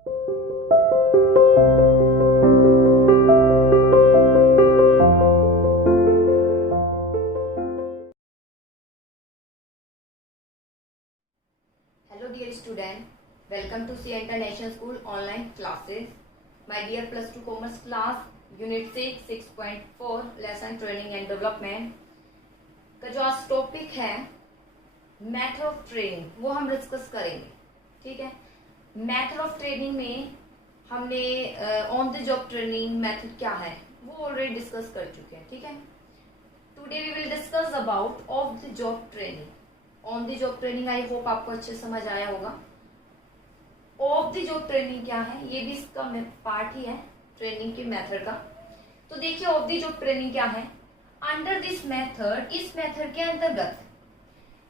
Hello dear student, welcome to C International School online classes. My dear plus 2 commerce class unit 6.4 lesson training and development का जो आज topic है method of training वो हम discuss करेंगे। ठीक है, मेथड ऑफ ट्रेनिंग में हमने on the job training method क्या है वो ऑलरेडी डिस्कस कर चुके हैं। ठीक है, today we will discuss about of the job training. On the job training I hope आपको अच्छे समझ आया होगा। ऑफ द जॉब ट्रेनिंग क्या है, ये भी इसका पार्ट ही है ट्रेनिंग के मेथड का। तो देखिए ऑफ द जॉब ट्रेनिंग क्या है। अंडर दिस मेथड, इस मेथड के अंतर्गत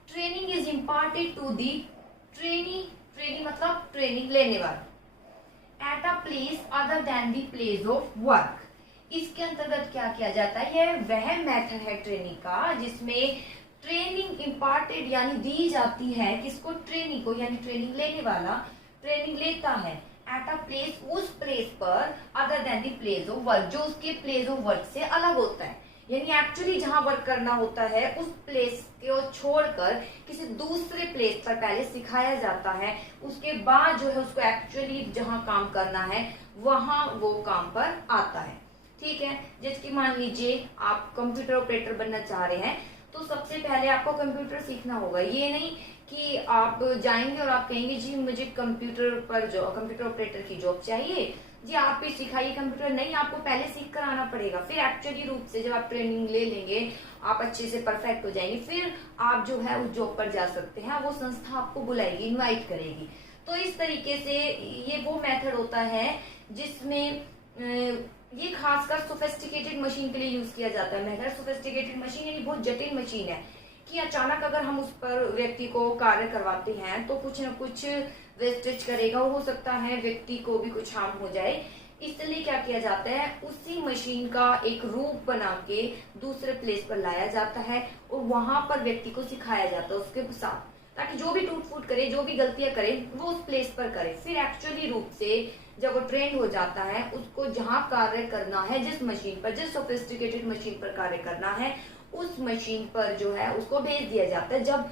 training is imparted to the training मतलब ट्रेनिंग लेने वाला at a place other than the place of work. इसके अंतर्गत क्या किया जाता है, यह वह मेथड है ट्रेनिंग का जिसमें ट्रेनिंग इम्पार्टेड यानी दी जाती है किसको, ट्रेनिंग को, यानी ट्रेनिंग लेने वाला ट्रेनिंग लेता है एट अ प्लेस, उस प्लेस पर other than the place of work, जो उसके प्लेस ऑफ वर्क से अलग होता है। यानी एक्चुअली जहां वर्क करना होता है उस प्लेस को छोड़कर किसी दूसरे प्लेस पर पहले सिखाया जाता है, उसके बाद जो है उसको एक्चुअली जहां काम करना है वहां वो काम पर आता है। ठीक है, जैसे कि मान लीजिए आप कंप्यूटर ऑपरेटर बनना चाह रहे हैं तो सबसे पहले आपको कंप्यूटर सीखना होगा। ये नहीं कि आप जाएंगे और आप कहेंगे जी मुझे कंप्यूटर ऑपरेटर की जॉब चाहिए जी, आप भी सिखाइए कंप्यूटर। नहीं, आपको पहले सीख कर आना पड़ेगा। फिर एक्चुअली रूप से जब आप ट्रेनिंग ले लेंगे, आप अच्छे से परफेक्ट हो जाएंगे, फिर आप जो है उस जॉब पर जा सकते हैं। वो संस्था आपको बुलाएगी, इनवाइट करेगी। तो इस तरीके से ये वो मेथड होता है जिसमें ये खासकर सोफिस्टिकेटेड मशीन के लिए यूज किया जाता है। मेथड सोफिस्टिकेटेड मशीन यानी बहुत जटिल मशीन है कि अचानक अगर हम उस पर व्यक्ति को कार्य करवाते हैं तो कुछ न कुछ वेस्टेज करेगा और हो सकता है व्यक्ति को भी कुछ हार्म हो जाए। इसलिए क्या किया जाता है, उसी मशीन का एक रूप बना के दूसरे प्लेस पर लाया जाता है और वहां पर व्यक्ति को सिखाया जाता है उसके साथ, ताकि जो भी टूट फूट करे, जो भी गलतियां करे वो उस प्लेस पर करे। फिर एक्चुअली रूप से जब वो ट्रेंड हो जाता है, उसको जहां कार्य करना है, जिस मशीन पर, जिस सोफिस्टिकेटेड मशीन पर कार्य करना है, उस मशीन पर जो है उसको भेज दिया जाता है। जब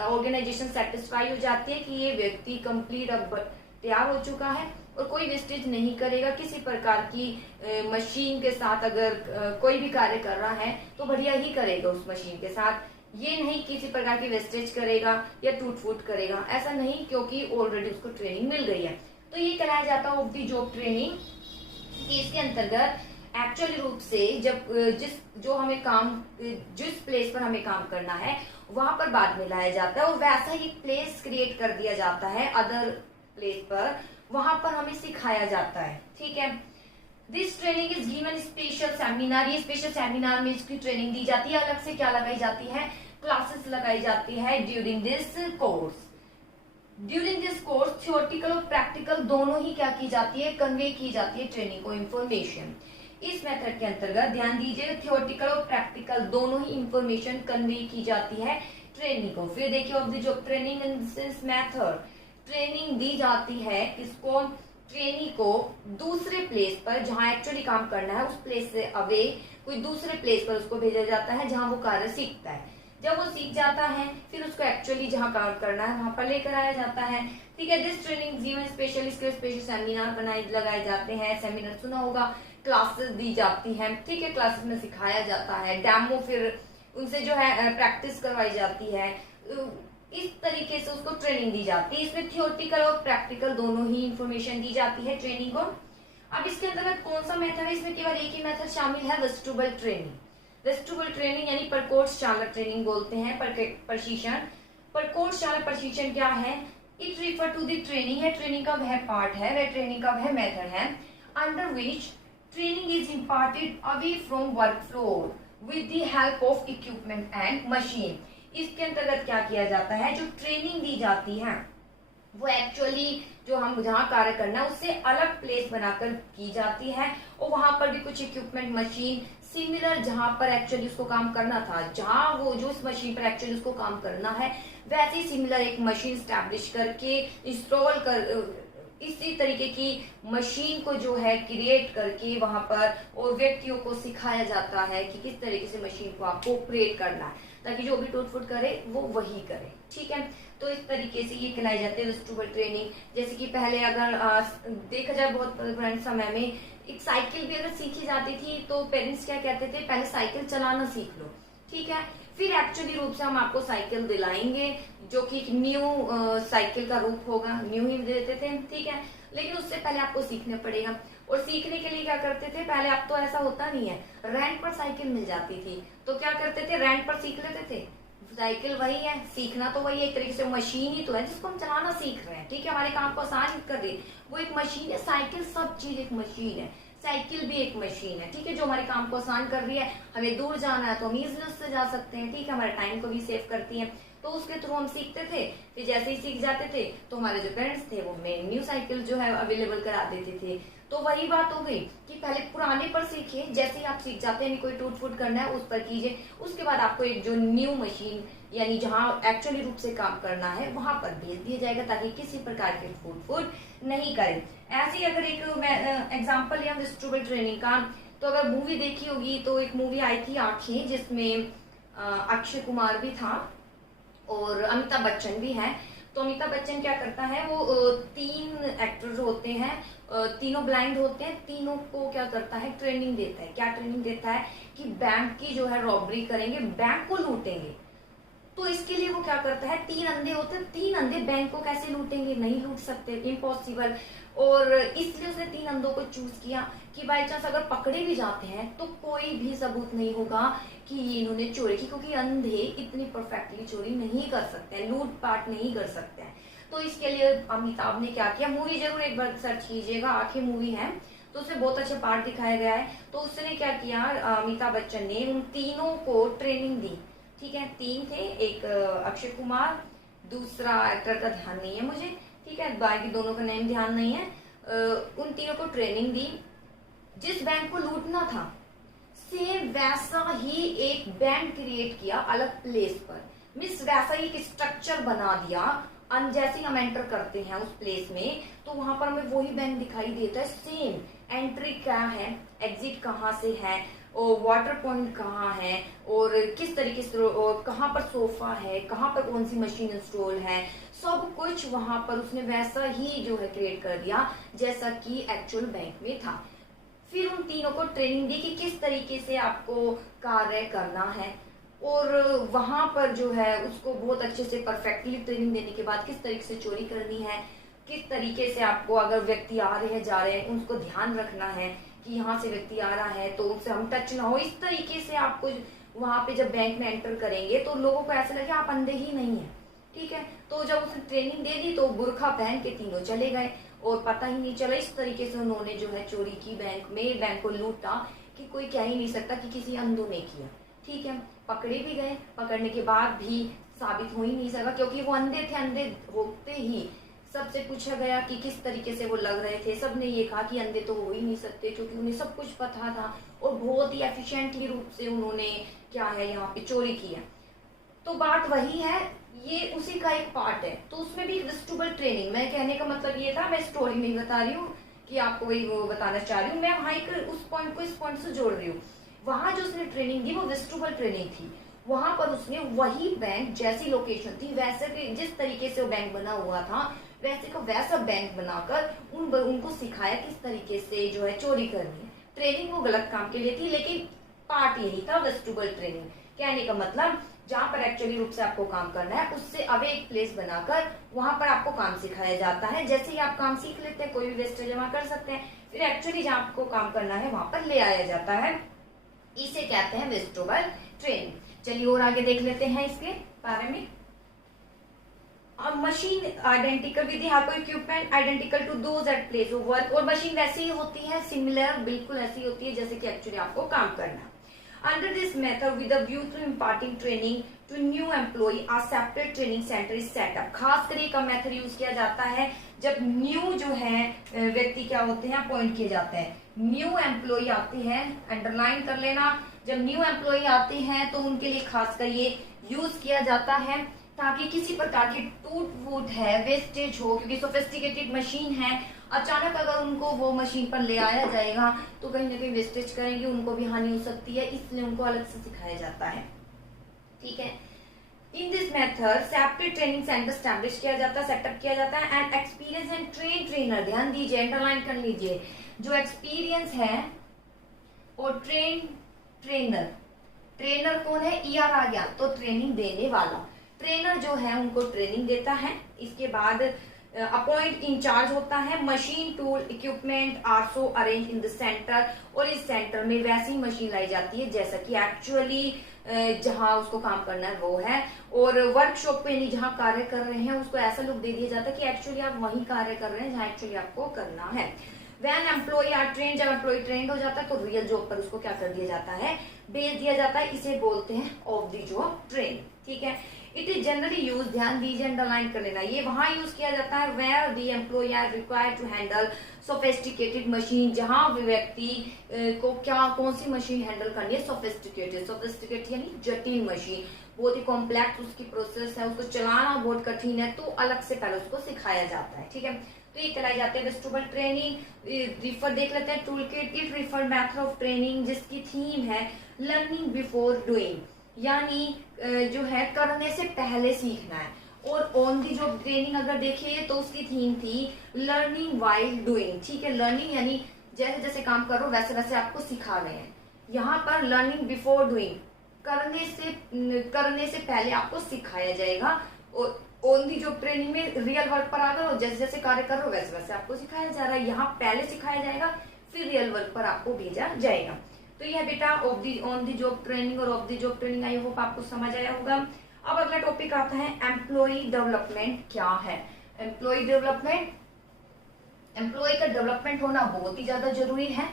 ऑर्गेनाइजेशन सेटिस्फाई हो जाती है कि ये व्यक्ति कंप्लीट अब तैयार हो चुका है और कोई वेस्टेज नहीं करेगा किसी प्रकार की मशीन के साथ, अगर कोई भी कार्य कर रहा है तो बढ़िया ही करेगा उस मशीन के साथ। ये नहीं किसी प्रकार की वेस्टेज करेगा या टूट फूट करेगा, ऐसा नहीं, क्योंकि ऑलरेडी उसको ट्रेनिंग मिल गई है। तो ये कहलाया जाता है ऑफ द जॉब ट्रेनिंग। इसके अंतर्गत एक्चुअली रूप से जब जिस प्लेस पर हमें काम करना है वहां पर बाद में लाया जाता है और वैसा ही प्लेस क्रिएट कर दिया जाता है अदर प्लेस पर, वहां पर हमें सिखाया जाता है। ठीक है, this training is given special seminar. ये स्पेशल सेमिनार में इसकी ट्रेनिंग दी जाती है। अलग से क्या लगाई जाती है, क्लासेस लगाई जाती है during this course. During this course theoretical और प्रैक्टिकल दोनों ही क्या की जाती है, कन्वे की जाती है ट्रेनिंग को, इंफॉर्मेशन। इस मेथड के अंतर्गत ध्यान दीजिए, थियोरटिकल और प्रैक्टिकल दोनों ही इंफॉर्मेशन कन्वे की जाती है ट्रेनिंग को। फिर देखिए off the job training in this method, training दी जाती है किसको, ट्रेनी को दूसरे प्लेस पर जहां एक्चुअली काम करना है, उस प्लेस से अवे कोई दूसरे प्लेस पर उसको भेजा जाता है जहां वो कार्य सीखता है। जब वो सीख जाता है फिर उसको एक्चुअली जहां काम करना है वहां पर लेकर आया जाता है। ठीक है, दिस ट्रेनिंग जीवन स्पेशल, इसके स्पेशल सेमिनार लगाए जाते हैं। सेमिनार सुना होगा, क्लासेस दी जाती हैं। ठीक है, क्लासेस में सिखाया जाता है, डेमो फिर उनसे जो है प्रैक्टिस करवाई जाती है। इस तरीके से उसको ट्रेनिंग दी जाती है। इसमें थियोरटिकल और प्रैक्टिकल दोनों ही इंफॉर्मेशन दी जाती है ट्रेनिंग को। अब इसके अंतर्गत कौन सा मेथड है, इसमें केवल एक ही मेथड शामिल है, वेस्टिबुलर ट्रेनिंग। वेस्टिबुलर ट्रेनिंग यानी प्रकोष्ठ चालक ट्रेनिंग बोलते हैं, प्रशिक्षण। प्रकोष्ठ चालक प्रशिक्षण क्या है, it refer to the training है, ट्रेनिंग का वह पार्ट है, वह ट्रेनिंग का वह मेथड है under which training is imparted away from work floor with the help of equipment and machine. इसके अंतर्गत क्या किया जाता है, जो ट्रेनिंग दी जाती है वो एक्चुअली जो हम जहाँ कार्य करना है उससे अलग प्लेस बनाकर की जाती है और वहां पर भी कुछ इक्विपमेंट, मशीन सिमिलर जहां पर एक्चुअली उसको काम करना था, जहां वो जो उस मशीन पर एक्चुअली उसको काम करना है वैसे सिमिलर एक मशीन स्टैब्लिश करके इंस्टॉल कर इसी तरीके की मशीन को जो है क्रिएट करके वहां पर और व्यक्तियों को सिखाया जाता है कि किस तरीके से मशीन को आपको ऑपरेट करना है, ताकि जो भी टूट फुट करे वो वही करे। ठीक है, तो इस तरीके से ये कहलाई जाती है वेस्टिबुलर ट्रेनिंग। जैसे कि पहले अगर देखा जाए बहुत पुराने समय में एक साइकिल भी अगर सीखी जाती थी तो पेरेंट्स क्या कहते थे, पहले साइकिल चलाना सीख लो। ठीक है, फिर एक्चुअली रूप से हम आपको साइकिल दिलाएंगे जो कि एक न्यू साइकिल का रूप होगा, न्यू ही देते थे। ठीक है, लेकिन उससे पहले आपको सीखना पड़ेगा। और सीखने के लिए क्या करते थे, पहले अब तो ऐसा होता नहीं है, रेंट पर साइकिल मिल जाती थी तो क्या करते थे, रेंट पर सीख लेते थे। साइकिल वही है, सीखना तो वही है, एक तरीके से मशीन ही तो है जिसको हम चलाना सीख रहे हैं। ठीक है, हमारे काम को आसान कर रही है, वो एक मशीन है। साइकिल सब चीज एक मशीन है, साइकिल भी एक मशीन है। ठीक है, जो हमारे काम को आसान कर रही है। हमें दूर जाना है तो हम इजिली उससे जा सकते हैं। ठीक है, हमारे टाइम को भी सेव करती है, तो उसके थ्रू हम सीखते थे। फिर जैसे ही सीख जाते थे तो हमारे जो पेरेंट्स थे वो हमें न्यू साइकिल जो है अवेलेबल करा देते थे। तो वही बात हो गई कि पहले पुराने पर सीखिए, जैसे ही आप सीख जाते हैं कोई टूट फूट करना है उस पर कीजिए, उसके बाद आपको एक जो न्यू मशीन यानी जहाँ एक्चुअली रूप से काम करना है वहां पर भेज दिया जाएगा, ताकि किसी प्रकार के टूट फूट नहीं करे। ऐसे ही अगर एक एग्जाम्पल लिया वेस्टिबुलर ट्रेनिंग का, तो अगर मूवी देखी होगी तो एक मूवी आई थी आंखें, जिसमें अक्षय कुमार भी था और अमिताभ बच्चन भी है। तो अमिताभ बच्चन क्या करता है, वो तीन एक्टर जो होते हैं तीनों ब्लाइंड होते हैं, तीनों को क्या करता है, ट्रेनिंग देता है। क्या ट्रेनिंग देता है कि बैंक की जो है रॉबरी करेंगे, बैंक को लूटेंगे। तो इसके लिए वो क्या करता है, तीन अंधे होते हैं, तीन अंधे बैंक को कैसे लूटेंगे, नहीं लूट सकते, इम्पॉसिबल। और इसलिए उसने तीन अंधों को चूज किया कि बाई चांस अगर पकड़े भी जाते हैं तो कोई भी सबूत नहीं होगा कि ये इन्होंने चोरी की, क्योंकि अंधे इतनी परफेक्टली चोरी नहीं कर सकते हैं, लूटपाट नहीं कर सकते हैं। तो इसके लिए अमिताभ ने क्या किया, मूवी जरूर एक बार सर्च कीजिएगा, आंखें मूवी है, तो उसमें बहुत अच्छे पार्ट दिखाया गया है। तो उसने क्या किया, अमिताभ बच्चन ने उन तीनों को ट्रेनिंग दी। ठीक है, तीन थे, एक अक्षय कुमार, दूसरा एक्टर का ध्यान नहीं है मुझे। ठीक है, बाकी दोनों का नेम ध्यान नहीं है। उन तीनों को ट्रेनिंग दी। जिस बैंक को लूटना था सेम वैसा ही एक बैंक क्रिएट किया अलग प्लेस पर, मिस वैसा ही एक स्ट्रक्चर बना दिया। जैसे ही हम एंटर करते हैं उस प्लेस में तो वहां पर हमें वही बैंक दिखाई देता है, सेम एंट्री क्या है, एग्जिट कहाँ से है, और वाटर पॉइंट कहाँ है, और किस तरीके से, और कहाँ पर सोफा है, कहाँ पर कौन सी मशीन इंस्टॉल है, सब कुछ वहां पर उसने वैसा ही जो है क्रिएट कर दिया जैसा कि एक्चुअल बैंक में था। फिर उन तीनों को ट्रेनिंग दी कि किस तरीके से आपको कार्य करना है, और वहां पर जो है उसको बहुत अच्छे से परफेक्टली ट्रेनिंग देने के बाद किस तरीके से चोरी करनी है, किस तरीके से आपको अगर व्यक्ति आ रहे हैं जा रहे हैं उनको ध्यान रखना है कि यहाँ से व्यक्ति आ रहा है तो उनसे हम टच ना हो। इस तरीके से आपको वहां पे जब बैंक में एंटर करेंगे तो लोगों को ऐसा लगे आप अंधे ही नहीं है। ठीक है, तो जब उसने ट्रेनिंग दे दी तो बुरखा पहन के तीनों चले गए और पता ही नहीं चला। इस तरीके से उन्होंने जो है चोरी की, बैंक में, बैंक को लूटा कि कोई कह ही नहीं सकता कि किसी अंधों ने किया। ठीक है, पकड़े भी गए, पकड़ने के बाद भी साबित हो ही नहीं सका क्योंकि वो अंधे थे। अंधे होते ही सबसे पूछा गया कि किस तरीके से वो लग रहे थे, सबने ये कहा कि अंधे तो हो ही नहीं सकते क्योंकि उन्हें सब कुछ पता था और बहुत ही एफिशिएंटली रूप से उन्होंने क्या है यहाँ पे चोरी किया। तो बात वही है, ये उसी का एक पार्ट है। तो उसमें भी वेस्टिबुलर ट्रेनिंग, मैं कहने का मतलब ये था, मैं स्टोरी नहीं बता रही हूँ कि आपको वही वो बताना चाह रही हूँ, मैं वहां एक उस पॉइंट को इस पॉइंट से जोड़ रही हूँ। वहां जो उसने ट्रेनिंग दी वो वेस्टिबुलर ट्रेनिंग थी। वहां पर उसने वही बैंक, जैसी लोकेशन थी वैसे जिस तरीके से वो बैंक बना हुआ था वैसे का वैसा बैंक बनाकर उनको सिखाया किस तरीके से जो है चोरी करनी है। ट्रेनिंग वो गलत काम के लिए थी लेकिन पार्ट यही था वेस्टिबुलर ट्रेनिंग। कहने का मतलब जहाँ पर एक्चुअली रूप से आपको काम करना है उससे अब एक प्लेस बनाकर वहां पर आपको काम सिखाया जाता है। जैसे ही आप काम सीख लेते हैं कोई भी वेस्टेज जमा कर सकते हैं, फिर एक्चुअली जहाँ आपको काम करना है वहां पर ले आया जाता है। इसे कहते हैं वेस्टिबुलर ट्रेनिंग। चलिए और आगे देख लेते हैं इसके बारे में। Machine identical with the equipment identical to those at place of work. और मशीन वैसी ही होती है, सिमिलर, बिल्कुल ऐसी होती है जैसे कि एक्चुअली आपको काम करना। Under this method, with a view to imparting training to new employee, a separate training center is set up। खास कर एक मेथड यूज किया जाता है जब न्यू जो है व्यक्ति क्या होते हैं अपॉइंट किए जाते हैं। न्यू एम्प्लॉय आते हैं, अंडरलाइन कर लेना, जब न्यू एम्प्लॉय आते हैं तो उनके लिए खास कर ये यूज किया जाता है ताकि किसी प्रकार की टूट फूट है, वेस्टेज हो, क्योंकि सोफिस्टिकेटेड मशीन है, अचानक अगर उनको वो मशीन पर ले आया जाएगा तो कहीं ना कहीं वेस्टेज करेंगे, उनको भी हानि हो सकती है, इसलिए उनको अलग से सिखाया जाता है। ठीक है, इन this method separate training centre establish किया जाता है, सेटअप किया जाता है, and experience and train trainer, ध्यान दीजिए, अंडरलाइन कर लीजिए, जो एक्सपीरियंस है और ट्रेन ट्रेनर, ट्रेनर कौन है, ईआर आ गया तो ट्रेनिंग देने वाला, ट्रेनर जो है उनको ट्रेनिंग देता है। इसके बाद अपॉइंट इंचार्ज होता है, machine tool equipment are so arrange in the centre, और इस सेंटर में वैसी मशीन लाई जाती है जैसा कि एक्चुअली जहां उसको काम करना है वो है, और वर्कशॉप पे नहीं जहां कार्य कर रहे हैं उसको ऐसा लुक दे दिया जाता है कि एक्चुअली आप वहीं कार्य कर रहे हैं जहां एक्चुअली आपको करना है। वैन एम्प्लॉय आर ट्रेन, जब एम्प्लॉय ट्रेंड हो जाता है तो रियल जॉब पर उसको क्या कर दिया जाता है, भेज दिया जाता है, इसे बोलते हैं ऑफ द जॉब ट्रेन। ठीक है, इट इज जनरली यूज, ध्यान दीजिए, अंडरलाइन कर लेना, ये वहां यूज किया जाता है where the employ are required to handle sophisticated machine, जहां व्यक्ति को क्या कौन सी मशीन हैंडल करनी है, सोफिस्टिकेटेड, सोफिस्टिकेटेड यानी जटिल मशीन, बहुत ही कॉम्प्लेक्स उसकी प्रोसेस है, उसको चलाना बहुत कठिन है, तो अलग से पहले उसको सिखाया जाता है। ठीक है, तो ये कराई जाती है वेस्टिबल ट्रेनिंग। रिफर देख लेते हैं, tool kit, it refer method of training, जिसकी थीम है लर्निंग बिफोर डूइंग, यानी जो है करने से पहले सीखना है, और ऑन दी जॉब ट्रेनिंग अगर देखिए तो उसकी थीम थी लर्निंग वाइल डूइंग। ठीक है, लर्निंग यानी जैसे जैसे काम करो वैसे वैसे आपको सिखा रहे हैं, यहाँ पर लर्निंग बिफोर डूइंग, करने से पहले आपको सिखाया जाएगा, और ऑन दी जॉब ट्रेनिंग में रियल वर्क पर आ गए और जैसे जैसे कार्य कर रहे हो वैसे वैसे आपको सिखाया जा रहा है, यहाँ पहले सिखाया जाएगा फिर रियल वर्क पर आपको भेजा जाएगा। तो यह बेटा ऑन दी जॉब ट्रेनिंग और of the job training, I hope आपको समझ आया होगा। अब अगला टॉपिक आता है एम्प्लॉय डेवलपमेंट क्या है। एम्प्लॉय डेवलपमेंट, एम्प्लॉय का डेवलपमेंट होना बहुत ही ज्यादा जरूरी है।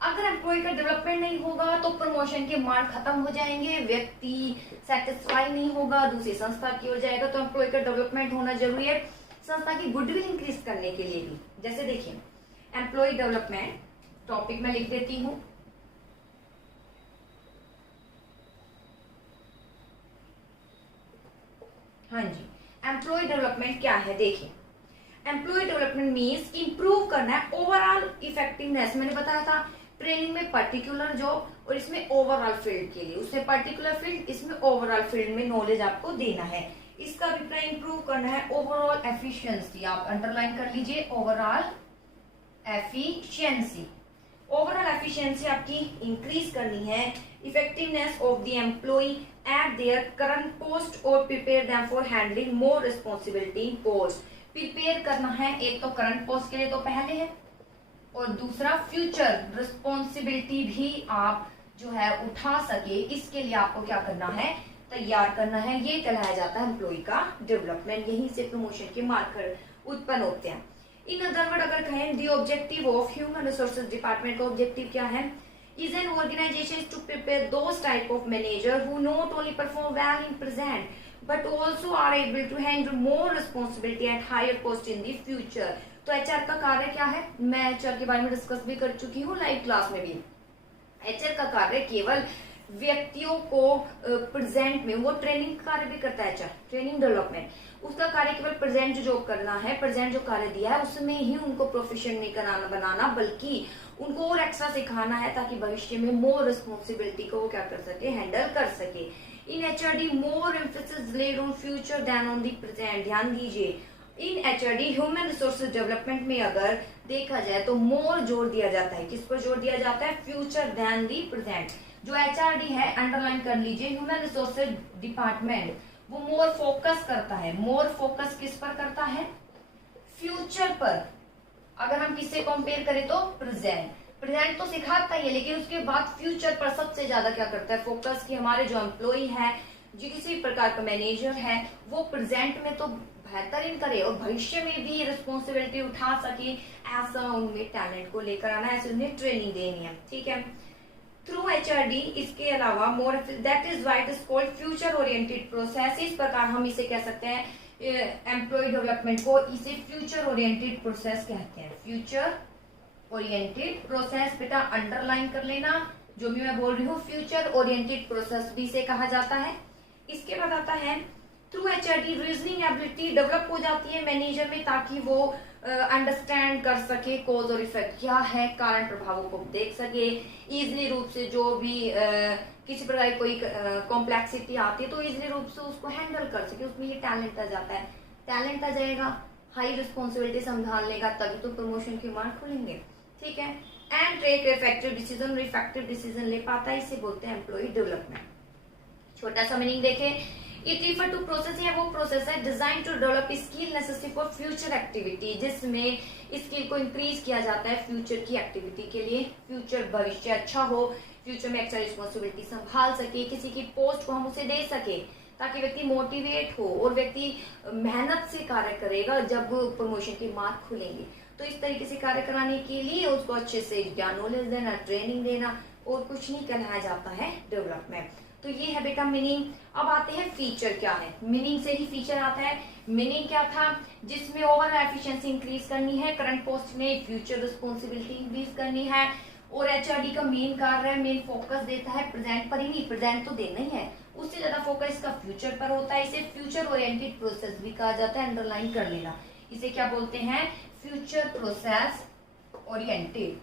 अगर एम्प्लॉय का डेवलपमेंट नहीं होगा तो प्रमोशन के मार्ग खत्म हो जाएंगे, व्यक्ति सेटिस्फाई नहीं होगा, दूसरी संस्था की हो जाएगा, तो एम्प्लॉय का डेवलपमेंट होना जरूरी है संस्था की गुडविल इंक्रीज करने के लिए भी। जैसे देखिए एम्प्लॉय डेवलपमेंट टॉपिक में लिख देती हूँ, हाँ जी, एम्प्लॉय डेवलपमेंट क्या है देखिए, एम्प्लॉय डेवलपमेंट मीन्स इंप्रूव करना है ओवरऑल इफेक्टिवनेस, मैंने बताया था ट्रेनिंग में पर्टिकुलर जॉब और इसमें ओवरऑल फील्ड के लिए, उसमें पर्टिकुलर फील्ड, इसमें ओवरऑल फील्ड में नॉलेज आपको देना है, इसका अभिप्राय इंप्रूव करना है ओवरऑल एफिशिएंसी, आप अंडरलाइन कर लीजिए, ओवरऑल एफिशिएंसी, ओवरऑल एफिशिएंसी आपकी इंक्रीज करनी है, effectiveness of the employ at their current post और prepare them for handling more responsibility in post, prepare करना है, एक तो करंट पोस्ट के लिए तो पहले है, और दूसरा फ्यूचर रिस्पॉन्सिबिलिटी भी आप जो है उठा सके, इसके लिए आपको क्या करना है, तैयार करना है, ये कहलाया जाता है एम्प्लॉय का डेवलपमेंट, यहीं से प्रमोशन के मार्कर उत्पन्न होते हैं। इन अदर वर्ड अगर कहें the objective of human resources department का ऑब्जेक्टिव क्या है, is an organisation to prepare those type of manager who not only perform well in present but also are able to handle more responsibility at higher post in the future। तो HR का कार्य क्या है, मैं HR के बारे में discuss भी कर चुकी हूँ लाइव क्लास में भी। एचआर का कार्य केवल व्यक्तियों को प्रेजेंट में, वो ट्रेनिंग कार्य भी करता है एचआर, ट्रेनिंग डेवलपमेंट, उसका कार्य केवल प्रेजेंट जो जॉब करना है, प्रेजेंट जो कार्य दिया है उसमें ही उनको प्रोफेशन नहीं कराना बनाना, बल्कि उनको और एक्स्ट्रा सिखाना है ताकि भविष्य में मोर रिस्पॉन्सिबिलिटी को वो क्या कर सके, हैंडल कर सके। In HRD more emphasis laid on future than on the present, ध्यान दीजिए, in HRD human resources development में अगर देखा जाए तो मोर जोर दिया जाता है, किस पर जोर दिया जाता है, फ्यूचर देन दी प्रेजेंट। जो एचआरडी है अंडरलाइन कर लीजिए, ह्यूमन रिसोर्सेज डिपार्टमेंट, वो मोर फोकस करता है, मोर फोकस किस पर करता है, फ्यूचर पर। अगर हम किससे कंपेयर करें तो प्रेजेंट, प्रेजेंट तो सिखाता ही है लेकिन उसके बाद फ्यूचर पर सबसे ज्यादा क्या करता है, फोकस, की हमारे जो एम्प्लॉय है, जो किसी भी प्रकार का मैनेजर है, वो प्रेजेंट में तो बेहतरीन करे और भविष्य में भी रिस्पॉन्सिबिलिटी उठा सके, ऐसा उनमें टैलेंट को लेकर आना, ऐसे उन्हें ट्रेनिंग देनी है। ठीक है, थ्रू एचआरडी, इसके अलावा more, that is why it is called future oriented process. इस प्रकार हम इसे कह सकते हैं, एम्प्लॉय डेवलपमेंट को इसे फ्यूचर ओरिएंटेड प्रोसेस कहते हैं, फ्यूचर ओरिएंटेड प्रोसेस। बेटा अंडरलाइन कर लेना, जो भी मैं बोल रही हूँ फ्यूचर ओरिएंटेड प्रोसेस भी से कहा जाता है। इसके बाद आता है through HRD reasoning ability develop हो जाती है मैनेजर में, ताकि वो अंडरस्टैंड कर सके कॉज और इफेक्ट क्या है, कारण प्रभावों को देख सके इजिली रूप से। जो भी किसी प्रकार की कोई कॉम्प्लेक्सिटी आती है तो इजिली रूप से उसको हैंडल कर सके, उसमें ये टैलेंट आ जाता है। टैलेंट आ जाएगा, हाई रिस्पॉन्सिबिलिटी संभाल लेगा, तभी तो प्रमोशन के मार्ग खुलेंगे। ठीक है। And take effective decision, effective decision ले पाता है, इसे बोलते हैं एम्प्लॉय डेवलपमेंट। छोटा सा मीनिंग देखें, इट रिफर टू प्रोसेस है, वो प्रोसेस है design to develop skill necessary for future activity, जिसमें स्किल को इंक्रीज किया जाता है फ्यूचर की एक्टिविटी के लिए। फ्यूचर भविष्य अच्छा हो, फ्यूचर में एक्स्ट्रा रिस्पॉन्सिबिलिटी संभाल सके, किसी की पोस्ट को हम उसे दे सके, ताकि व्यक्ति मोटिवेट हो और व्यक्ति मेहनत से कार्य करेगा जब प्रमोशन के मार्ग खुलेंगे। तो इस तरीके से कार्य कराने के लिए उसको अच्छे से ज्ञान नॉलेज देना, ट्रेनिंग देना, और कुछ नहीं कहलाया जाता है डेवलपमेंट। तो ये है बेटा मीनिंग। अब आते हैं फीचर क्या है। मीनिंग से ही फीचर आता है। मीनिंग क्या था, जिसमें ओवरऑल एफिशिएंसी इंक्रीज करनी है, करंट पोस्ट में फ्यूचर रिस्पॉन्सिबिलिटी इंक्रीज करनी है, और एचआरडी का मेन कार्य है, मेन फोकस देता है प्रेजेंट पर ही, नहीं प्रेजेंट तो देना ही है, उससे ज्यादा फोकस इसका फ्यूचर पर होता है। इसे फ्यूचर ओरिएंटेड प्रोसेस भी कहा जाता है, अंडरलाइन कर लेना। इसे क्या बोलते हैं, future process oriented,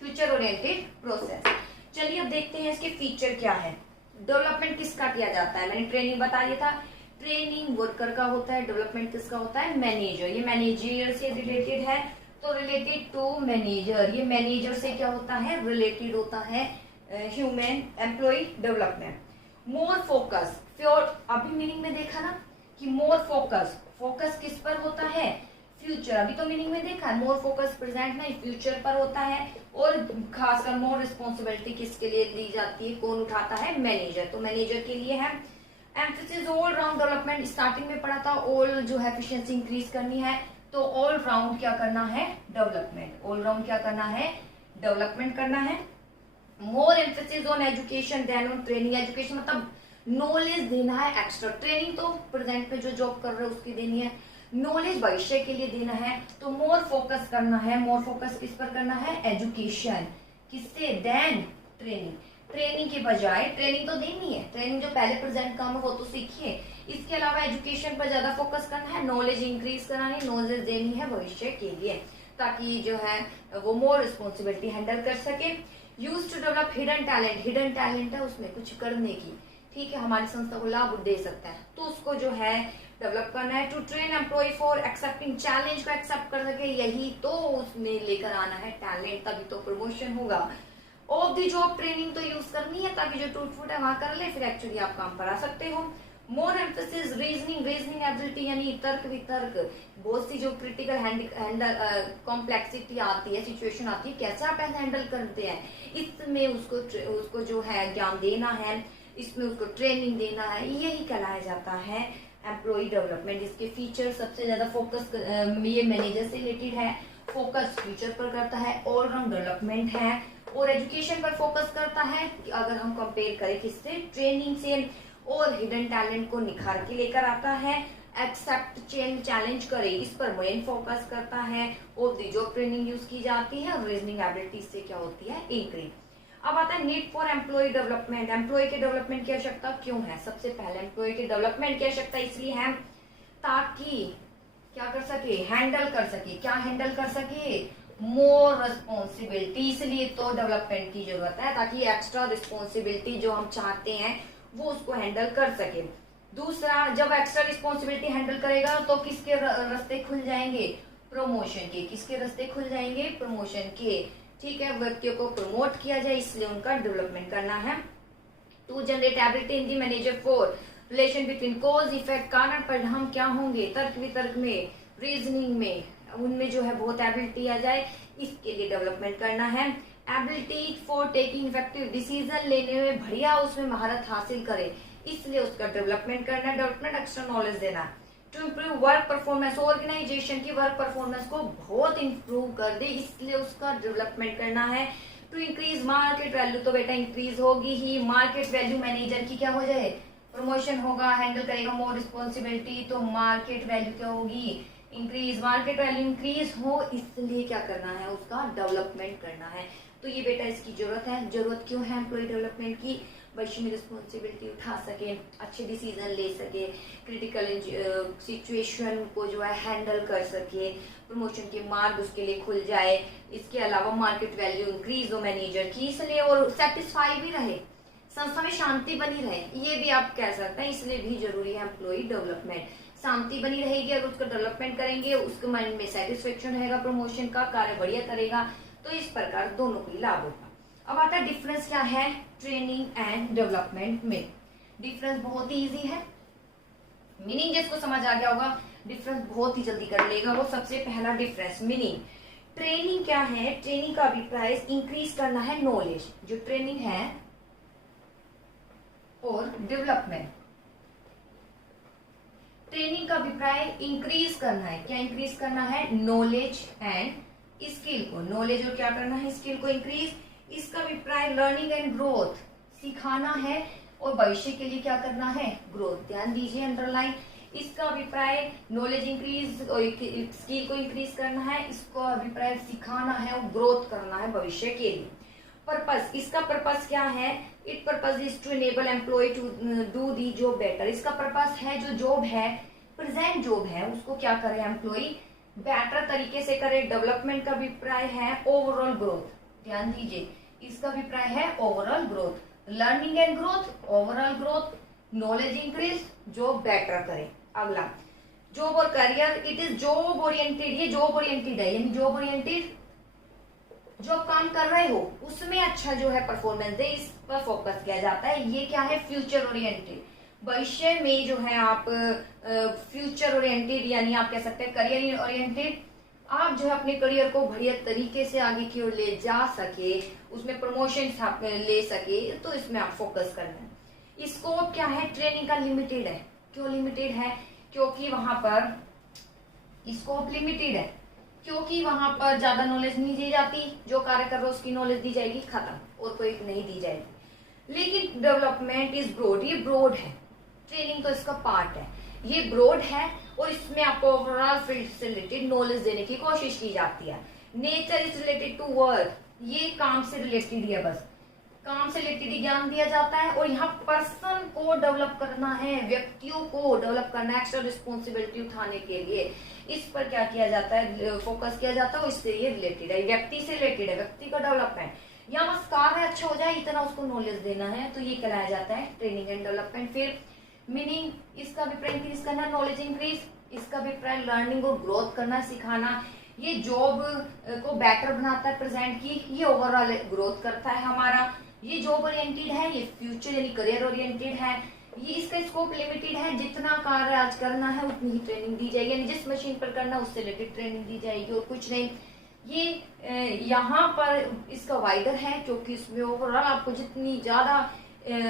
future oriented process. चलिए अब देखते हैं इसके फीचर क्या है। डेवलपमेंट किसका किया जाता है, मैंने ट्रेनिंग बता दिया था, ट्रेनिंग वर्कर का होता है, डेवलपमेंट किसका होता है, मैनेजर। ये मैनेजर से रिलेटेड है, तो रिलेटेड टू मैनेजर, ये मैनेजर से क्या होता है, रिलेटेड होता है human employ development. More focus, pure अभी मीनिंग में देखा ना कि मोर फोकस, फोकस किस पर होता है, फ्यूचर। अभी तो मीनिंग में देखा मोर फोकस प्रेजेंट नहीं फ्यूचर पर होता है, और खासकर मोर रिस्पॉन्सिबिलिटी किसके लिए ली जाती है, कौन उठाता है, मैनेजर। तो मैनेजर के लिए है। Emphasis all round development, starting में पढ़ा था ऑल जो है एफिशिएंसी इंक्रीज करनी है, तो ऑल राउंड क्या करना है, डेवलपमेंट। ऑल राउंड क्या करना है, डेवलपमेंट करना है। More emphasis on education than on training, education मतलब नॉलेज देना है एक्स्ट्रा, ट्रेनिंग तो प्रेजेंट में जो जॉब कर रहे हो उसकी देनी है, नॉलेज भविष्य के लिए देना है, तो मोर फोकस करना है। मोर फोकस किस पर करना है, एजुकेशन, किससे, देन ट्रेनिंग। ट्रेनिंग के बजाय, ट्रेनिंग तो देनी है, ट्रेनिंग जो पहले प्रेजेंट काम है वो तो सीखिए, इसके अलावा एजुकेशन पर ज्यादा फोकस करना है, नॉलेज इंक्रीज करानी, नॉलेज देनी है भविष्य के लिए, ताकि जो है वो मोर रिस्पॉन्सिबिलिटी हैंडल कर सके। Use to develop hidden talent, hidden talent है उसमें कुछ करने की, ठीक है, हमारी संस्था को लाभ दे सकता है, तो उसको जो है डेवलप करना है। To train employ for accepting, challenge को एक्सेप्ट कर सके, यही तो उसमें लेकर आना है टैलेंट, तभी तो प्रमोशन होगा। ऑफ द जॉब ट्रेनिंग तो यूज करनी है, ताकि जो टूट फूट है वहां कर ले, फिर एक्चुअली आप काम पर आ सकते हो। मोर एम्फेसिस रीजनिंग, रीजनिंग एबिलिटी यानी तर्क वितर्क, बहुत सी जो क्रिटिकल हैंडल कॉम्प्लेक्सिटी आती है, सिचुएशन आती है, कैसे आप हैंडल करते हैं, इसमें उसको जो है ज्ञान देना है, इसमें उसको ट्रेनिंग देना है, यही कहलाया जाता है एम्प्लॉय डेवलपमेंट। इसके फीचर सबसे ज्यादा फोकस ये मैनेजर से रिलेटेड है, फोकस फ्यूचर पर करता है, ऑल राउंड डेवलपमेंट है, और एजुकेशन पर फोकस करता है, अगर हम कंपेयर करें किससे, ट्रेनिंग से, और हिडन टैलेंट को निखार के लेकर आता है, एक्सेप्ट चेंज, चैलेंज करे, इस पर मेन फोकस करता है, और दी जॉब ट्रेनिंग यूज की जाती है, और रीजनिंग एबिलिटी से क्या होती है, इंक्रीज। अब आता है need for employ development, employ के डेवलपमेंट की आवश्यकता क्यों है, सबसे पहले एम्प्लॉय के डेवलपमेंट की आवश्यकता इसलिए है ताकि क्या कर सके, हैंडल कर सके, क्या हैंडल कर सके, मोर रिस्पॉन्सिबिलिटी, इसलिए तो डेवलपमेंट की जरूरत है, ताकि एक्स्ट्रा रिस्पॉन्सिबिलिटी जो हम चाहते हैं वो उसको हैंडल कर सके। दूसरा, जब एक्स्ट्रा रिस्पॉन्सिबिलिटी हैंडल करेगा तो किसके रास्ते खुल जाएंगे, प्रमोशन के, किसके रास्ते खुल जाएंगे, प्रमोशन के, ठीक है, व्यक्तियों को प्रमोट किया जाए, इसलिए उनका डेवलपमेंट करना है। To generate ability in the manager for relation between cause effect, कारण परिणाम क्या होंगे, तर्क वितर्क में, रीजनिंग में, उनमें जो है बहुत एबिलिटी आ जाए, इसके लिए डेवलपमेंट करना है। Ability for taking effective decision, लेने में बढ़िया उसमें महारत हासिल करे, इसलिए उसका डेवलपमेंट करना है। डेवलपमेंट एक्स्ट्रा नॉलेज देना। To improve work performance, organisation की वर्क परफॉर्मेंस को बहुत इंप्रूव कर दे, इसलिए उसका डेवलपमेंट करना है। टू इंक्रीज मार्केट वैल्यू, तो बेटा इंक्रीज होगी ही, मार्केट वैल्यू मैनेजर की क्या हो जाए, प्रमोशन होगा, हैंडल करेगा मोर रिस्पॉन्सिबिलिटी, तो मार्केट वैल्यू क्या होगी, इंक्रीज, मार्केट वैल्यू इंक्रीज हो, इसलिए क्या करना है, उसका डेवलपमेंट करना है। तो ये बेटा इसकी जरूरत है। जरूरत क्यों है एम्प्लॉय डेवलपमेंट की? भविष्य में रिस्पॉन्सिबिलिटी उठा सके, अच्छे डिसीजन ले सके, क्रिटिकल सिचुएशन को जो है हैंडल कर सके, प्रमोशन के मार्ग उसके लिए खुल जाए। इसके अलावा मार्केट वैल्यू इंक्रीज हो मैनेजर की, इसलिए और सेटिस्फाई भी रहे, संस्था में शांति बनी रहे, ये भी आप कह सकते हैं। इसलिए भी जरूरी है एम्प्लॉय डेवलपमेंट। शांति बनी रहेगी अगर उसका डेवलपमेंट करेंगे, उसके माइंड में सेटिस्फेक्शन रहेगा, प्रमोशन का कार्य बढ़िया करेगा, तो इस प्रकार दोनों को लाभ होगा। अब आता है डिफरेंस क्या है ट्रेनिंग एंड डेवलपमेंट में। डिफरेंस बहुत ही इजी है, मीनिंग जिसको समझ आ गया होगा डिफरेंस बहुत ही जल्दी कर लेगा वो। सबसे पहला डिफरेंस मीनिंग, ट्रेनिंग क्या है? ट्रेनिंग का अभिप्राय इंक्रीज करना है नॉलेज, जो ट्रेनिंग है, और डेवलपमेंट, ट्रेनिंग का अभिप्राय इंक्रीज करना है। क्या इंक्रीज करना है? नॉलेज एंड स्किल को, नॉलेज और क्या करना है, स्किल को इंक्रीज। इसका अभिप्राय लर्निंग एंड ग्रोथ, सिखाना है और भविष्य के लिए क्या करना है, ग्रोथ। ध्यान दीजिए, अंडरलाइन। इसका अभिप्राय नॉलेज इंक्रीज और स्किल को इंक्रीज करना है, इसको अभिप्राय सिखाना है और ग्रोथ करना है भविष्य के लिए। पर्पस, इसका पर्पस क्या है? It purpose is to enable employ to do the job better. इसका पर्पस है जो जॉब है, प्रेजेंट जॉब है, उसको क्या करे एम्प्लॉय बेटर तरीके से करे। डेवलपमेंट का अभिप्राय है ओवरऑल ग्रोथ। ध्यान दीजिए, इसका अभिप्राय है overall growth, learning and growth, overall growth, knowledge increase, job better करे। अगला जॉब और career, it is job oriented, ये जॉब ओरिएंटेड है, यानी जॉब ओरिएंटेड जो आप काम कर रहे हो उसमें अच्छा जो है परफॉर्मेंस दे, इस पर फोकस किया जाता है। ये क्या है? फ्यूचर ओरिएंटेड, भविष्य में जो है आप फ्यूचर ओरिएंटेड, यानी आप कह सकते हैं करियर ओरिएंटेड, आप जो है अपने करियर को बढ़िया तरीके से आगे की ओर ले जा सके, उसमें प्रमोशन आप ले सके, तो इसमें आप फोकस करना है। स्कोप क्या है? ट्रेनिंग का लिमिटेड है। क्यों लिमिटेड है? क्योंकि वहां पर स्कोप लिमिटेड है, क्योंकि वहां पर ज्यादा नॉलेज नहीं दी जाती, जो कार्य कर रहे हो उसकी नॉलेज दी जाएगी, खत्म, और कोई नहीं दी जाएगी। लेकिन डेवलपमेंट इज ब्रॉड, ये ब्रॉड है, ट्रेनिंग तो इसका पार्ट है, ये ब्रॉड है, और इसमें आपको ओवरऑल फील्ड से रिलेटेड नॉलेज देने की कोशिश की जाती है। Nature is related to work, ये काम से रिलेटेड है, बस काम से रिलेटेड ज्ञान दिया जाता है। और यहाँ पर्सन को डेवलप करना है, व्यक्तियों को डेवलप करना है, एक्स्ट्रा रिस्पॉन्सिबिलिटी उठाने के लिए इस पर क्या किया जाता है, फोकस किया जाता है, इससे ये रिलेटेड है, व्यक्ति से रिलेटेड है, व्यक्ति का डेवलपमेंट। यहाँ बस कार्य अच्छा हो जाए इतना उसको नॉलेज देना है, तो ये कहलाया जाता है ट्रेनिंग एंड डेवलपमेंट। फिर मीनिंग, इसका अभिप्राय इंक्रीज करना, नॉलेज इंक्रीज, इसका अभिप्राय लर्निंग और ग्रोथ करना, सिखाना, ये जॉब को बेटर बनाता है प्रेजेंट की, ये ओवरऑल ग्रोथ करता है हमारा। ये जॉब ओरिएंटेड है, ये फ्यूचर यानी करियर ओरिएंटेड है। ये इसका स्कोप लिमिटेड है, जितना कार्य आज करना है उतनी ही ट्रेनिंग दी जाएगी, यानी जिस मशीन पर करना है उससे रिलेटेड ट्रेनिंग दी जाएगी और कुछ नहीं। ये यहाँ पर इसका वाइडर है, क्योंकि इसमें ओवरऑल आपको जितनी ज्यादा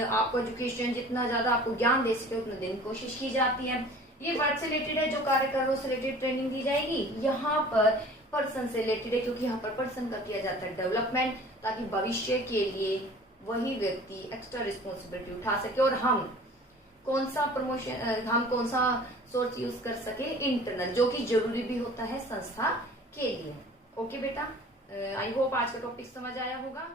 आपको एजुकेशन, जितना ज्यादा आपको ज्ञान दे सके उतना देने की कोशिश की जाती है। ये वर्क से रिलेटेड है, जो कार्य कर रहे हो उससे रिलेटेड ट्रेनिंग दी जाएगी। यहाँ पर पर्सन से रिलेटेड है, क्योंकि यहाँ पर पर्सन का किया जाता है डेवलपमेंट, ताकि भविष्य के लिए वही व्यक्ति एक्स्ट्रा रिस्पॉन्सिबिलिटी उठा सके, और हम कौन सा प्रमोशन, हम कौन सा सोर्स यूज कर सके, इंटरनल, जो कि जरूरी भी होता है संस्था के लिए। ओके बेटा, आई होप आज का टॉपिक समझ आया होगा।